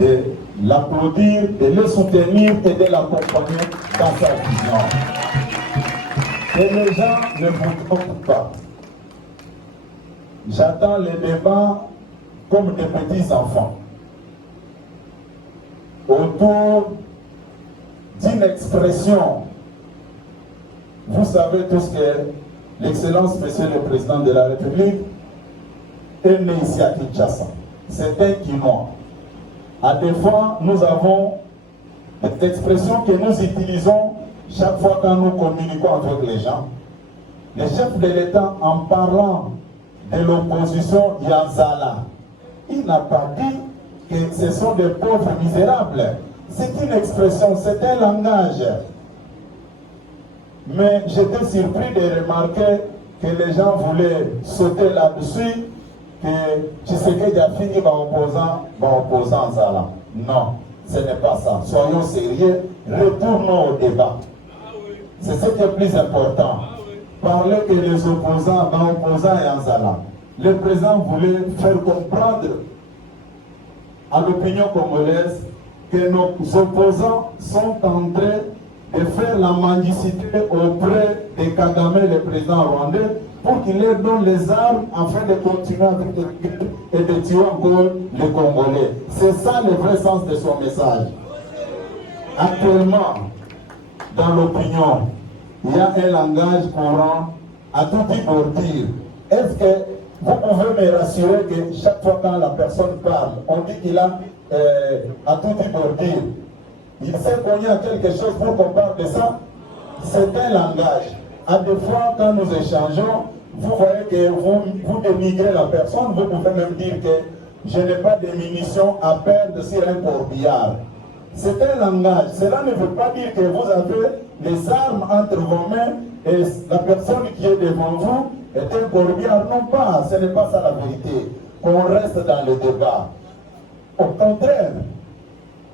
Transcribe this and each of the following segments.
de l'applaudir, de le soutenir et de l'accompagner dans sa vision. Et les gens ne vous trompent pas. J'attends les débats comme des petits enfants autour d'une expression. Vous savez tous que l'Excellence, Monsieur le Président de la République, est né ici à Kinshasa. C'est un Quinois. À des fois, nous avons cette expression que nous utilisons chaque fois quand nous communiquons avec les gens. Le chef de l'État, en parlant de l'opposition Yanzala, il n'a pas dit que ce sont des pauvres misérables. C'est une expression, c'est un langage. Mais j'étais surpris de remarquer que les gens voulaient sauter là-dessus, que Tshisekedi a fini par opposant Zala. Non, ce n'est pas ça. Soyons sérieux, retournons au débat. C'est ce qui est plus important. Parler que les opposants et Zala. Le président voulait faire comprendre à l'opinion congolaise que nos opposants sont en train de faire la mendicité auprès de Kagame, le président rwandais, pour qu'il leur donne les armes afin de continuer avec la guerre et de tuer encore les Congolais. C'est ça le vrai sens de son message. Actuellement, dans l'opinion, il y a un langage courant à tout dire. Est-ce que vous pouvez me rassurer que chaque fois quand la personne parle, on dit qu'il a à tout dire. Il sait qu'on y a quelque chose pour qu'on parle de ça. C'est un langage. À des fois, quand nous échangeons, vous voyez que vous dénigrez la personne, vous pouvez même dire que je n'ai pas de munitions à perdre sur un corbillard. C'est un langage. Cela ne veut pas dire que vous avez les armes entre vos mains et la personne qui est devant vous est un corbillard. Non pas, ce n'est pas ça la vérité. Qu'on reste dans le débat. Au contraire,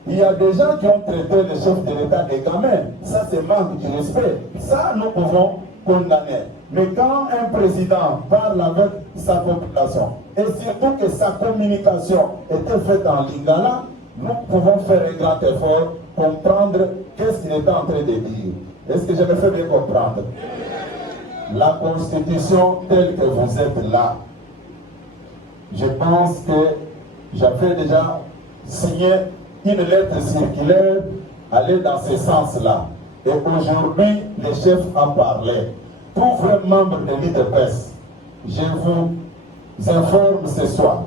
il y a des gens qui ont traité le chef de l'État des gamins. Ça, c'est manque de respect. Ça, nous pouvons condamner. Mais quand un président parle avec sa population, et surtout que sa communication était faite en lingala, nous pouvons faire un grand effort, comprendre qu'est-ce qu'il était en train de dire. Est-ce que je me fais bien comprendre? La Constitution telle que vous êtes là, je pense que j'avais déjà signé une lettre circulaire aller dans ce sens-là. Et aujourd'hui, le chef a parlé. Pour vrai membre de l'IDPS, je vous informe ce soir.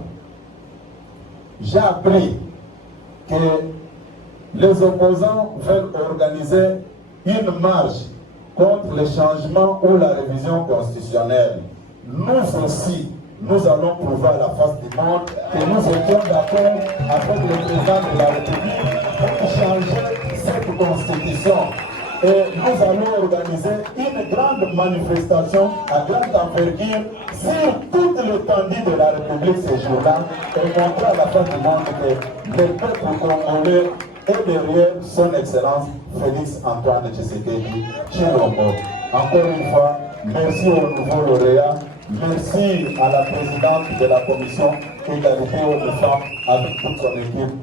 J'ai appris que les opposants veulent organiser une marche contre le changement ou la révision constitutionnelle. Nous aussi, nous allons prouver à la face du monde que nous étions d'accord avec le président de la République pour changer cette constitution. Et nous allons organiser une grande manifestation à grande envergure sur toute l'étendue de la République ces jours-là et montrer à la face du monde que le peuple congolais est derrière son Excellence Félix Antoine Tshisekedi Tshilombo. Encore une fois, merci au nouveau lauréat. Merci à la présidente de la commission égalité aux femmes avec toute son équipe.